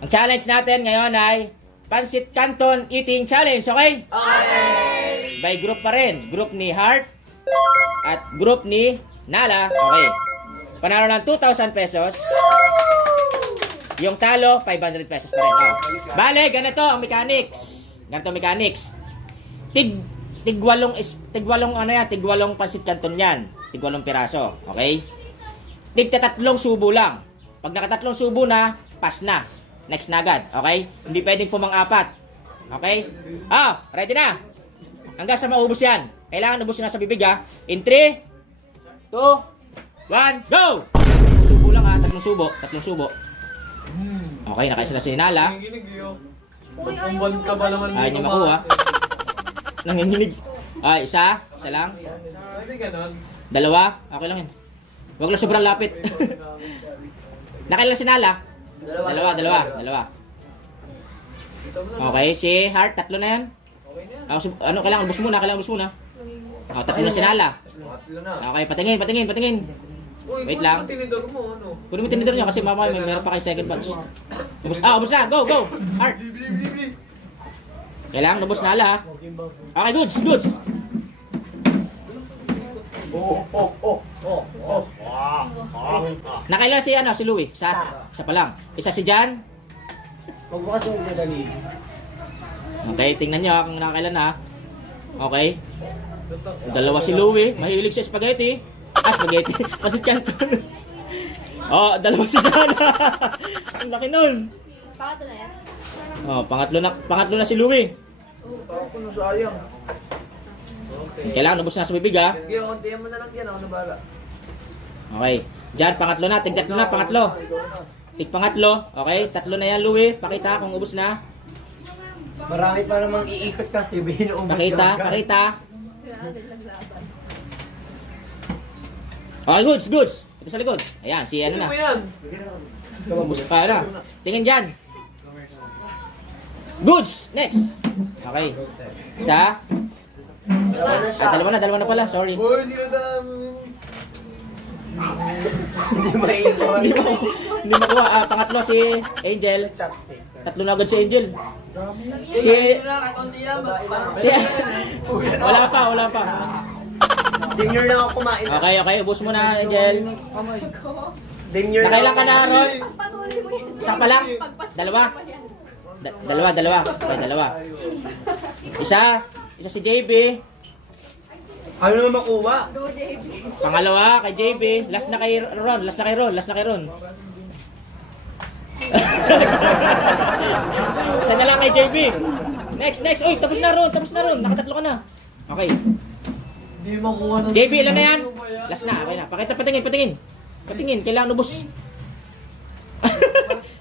Ang challenge natin ngayon ay Pansit Canton Eating Challenge, okay? Okay! By group pa rin. Group ni Heart at group ni Nala, okay? Panalo ng 2,000 pesos. Yung talo, 500 pesos pa rin. Oh. Bale, ganito ang mechanics. Ganito ang mechanics. Tigwalong Pansit Canton yan. Tigwalong piraso, okay? Tigtatatlong subo lang. Pag nakatatlong subo na, pass na. Next na agad, okay? Hindi pwedeng pumang-apat. Okay? Ready na? Hanggang sa maubos yan. Kailangan ubusin na sa bibig, ha? In 3, 2, 1, go! Subo lang, ha? Tatlong subo. Okay, nakaisa na si Nala. Pagpambal ka ba naman Ayaw niya makuha. Nanginginig. Isa lang. Hindi ganon. Dalawa, okay lang yun. Huwag lang sobrang lapit. Nakailan si Nala? Dalawa. Okay, si Heart, tatlo na yan. Okay na yan. Kailangan ubos muna. Tatlo na si Nala. Tatlo na. Okay, patingin. Uy, Wait lang. Tinidor mo, ano? Kunin mo yung tinidor niya kasi mamaya may meron pa kayo second batch. Ubos na. Go. Heart. Kailangan ubos Nala, ha? Okay, goods. Nakailan si Louie? Isa pa lang. Isa si Jan. Huwag mo kasi magdadali. Okay, tingnan niyo kung nakakailan, ha. Okay. Dalawa si Louie, mahilig sa spaghetti. Spaghetti. Pansit Canton. Dalawa si Jan. Ang laki nun. Pangatlo na yan? Pangatlo na si Louie. Ako na sayang. Okay. Kailangan ubos na sa bibig, ha. Sige, kontihan mo na lang yan. Ako na bala. Okay. Jan, pangatlo na. Tigtatlo na, pangatlo. Tigpangatlo. Okay, tatlo na yan, Louie. Pakita kung ubos na. Marami pa namang iikot kasi binuubos Pakita. Kaya agad naglaban. Okay, goods. Ito sa likod. Ayan, si ano Hindi na. mo yan. Ubos pa na. Tingin dyan. Goods! Next. Okay. Isa. Dalawa na pala. Sorry. Boy, hindi na dami. Hindi maiiwan. Hindi makuha. Pangatlo si Angel. Chopstick. Tatlo na agad si Angel. Si... Wala pa. Dimnur na ako kumain. Okay. Ubos mo na, Angel. Dimnur na Nakailan ka na, Ron? Patuloy mo yan. Isa pa lang? Dalawa? Dalawa. Okay, dalawa. Isa si JB. Ano naman makuha? Go, JB. Pangalawa kay JB. Last na kay Ron. Isa na lang kay JB. Next. Uy, tapos na Ron. Nakatatlo ka na. Okay. Hindi makuha ng... JB, ilan na yan? Last na. Okay na. Pakita, patingin. Kailangan ubos.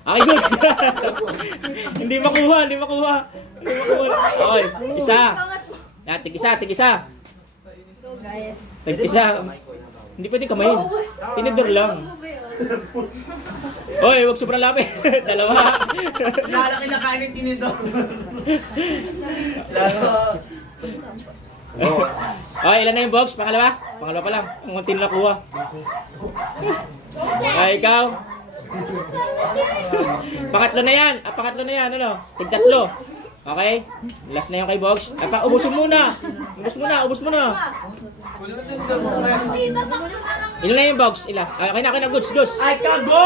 Okay, good. Hindi makuha. Okay, isa. Tig-isa. Go, guys. Tig-isa. Hindi pwedeng kamayin. Tinidor lang. Oy, wag sobrang lapit. Dalawa. Lalaki na kanin tinidor. Okay, ilan na yung box? Pangalawa pa lang. Ang muntin na nakuha. Okay, ikaw. Pangatlo na yan, ano? Tig-tatlo. Okay? Last na yung kay box. Ubusin muna. Ubus muna. Ilan na yung box? Okay na, goods. Ay ka, go!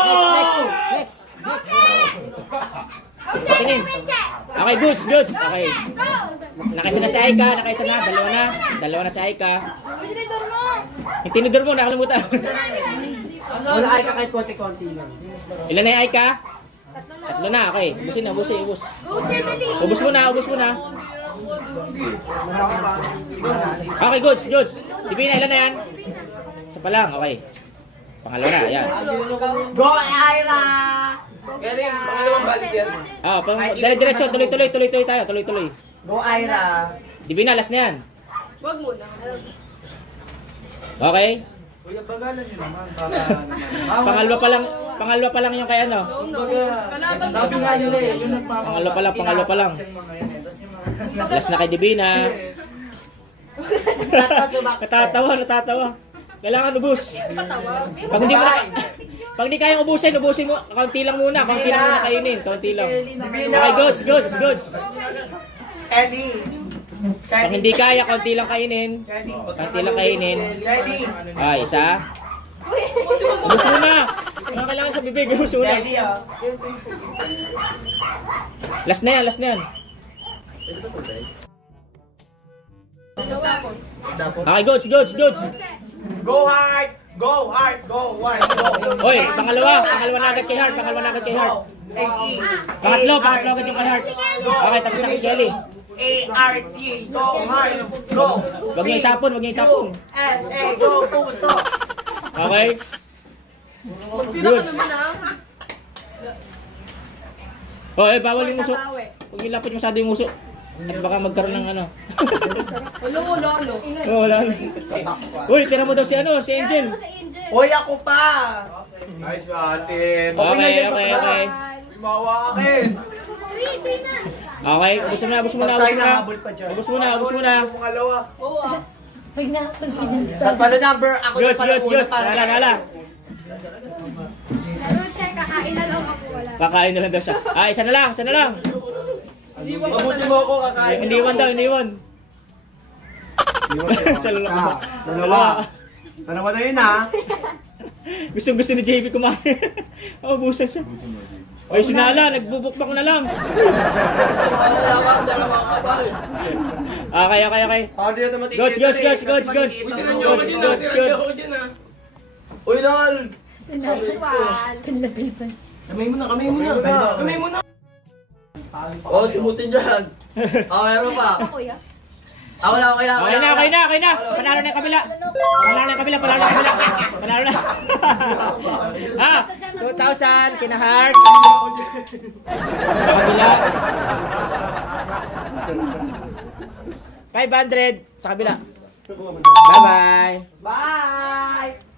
Next. Patingin. Okay, goods. Okay. Nakaisa na si Aika, Dalawa na si Aika. Go, tinidor mo. Yung tinidor mo, nakalimutan. Wala ay ka kahit konti-konti lang. Ilan na yung Aika? Tatlo na, okay. Ubus. Go, Chedali. Ubus mo na. Okay, goods. Divina, ilan na yan? Isa pa lang, okay. Pangalawa na, ayan. Go, Ira! Kaya rin, pangalawang balik yan. Diretso, tuloy tayo. Go, Ira! Divina, last na yan. Wag muna. Okay? Kuya, bagalan nyo naman. Pangalawa pa lang yung kay ano. No. Kalaban mo. Sabi nga nila yung nagpapakalakas. Pangalawa pa lang. Last na kay Divina. Natatawa. Kailangan ubus. Patawa. Pag hindi mo na... Pag di kayang ubusin mo. Kaunti lang muna kainin. Kaunti lang. Okay, goods. Kelly. Pag hindi kaya, kaunti lang kainin. Kaunti lang kainin. Kelly. Ah, isa. Ubus muna. Wala kailangan sa bibig. Ubus muna. Kelly, ah. Last na yan. Okay, goods. Go hard! Go hard! Go hard! Go! Hoy, pangalawa na agad kay Heart. S-E. Pangatlo agad yung kay Heart. Okay, tapos na kay Kelly. A-R-T. Go hard! Go! Huwag niyo itapon. S-A. Go! Puso! Okay? Pila ka naman ah. Hoy, bawal yung muso. Tabawi. Huwag yung lapit masyado yung muso. At baka magkaroon ng ano. Lolo. Oh, wala na. Uy, tira mo daw si Angel. Kaya sa Angel. Hoy, ako pa! Nice atin. Okay. Mawa ka akin. 3 na. Okay, ubus muna. Habol pa dyan. Ubus muna. Pangalawa. Oo ah. Sa pala number, ako yung pala Goods. una. Nala. Lalo check, kakain na lang ako wala. Kakain na lang daw siya. Ah, isa na lang. Mabuti mo ako kakain. Iniwan daw. Siya lang. Dalawa na yun, ha? Gusto ni JB kumain. Ubusan siya. Oy, sinala, nagbubukbak na lang. Dalawa ka pa. Okay. Hindi na naman Goods. Uy, Nal! Kamay mo na. Oh, simutin dyan. Meron pa. Kuya. Wala. Okay na. Panalo na yung kabila. Panalo na. Ah, 2,000 kina Heart. Sa kabila. 500 sa kabila. Bye-bye. Bye!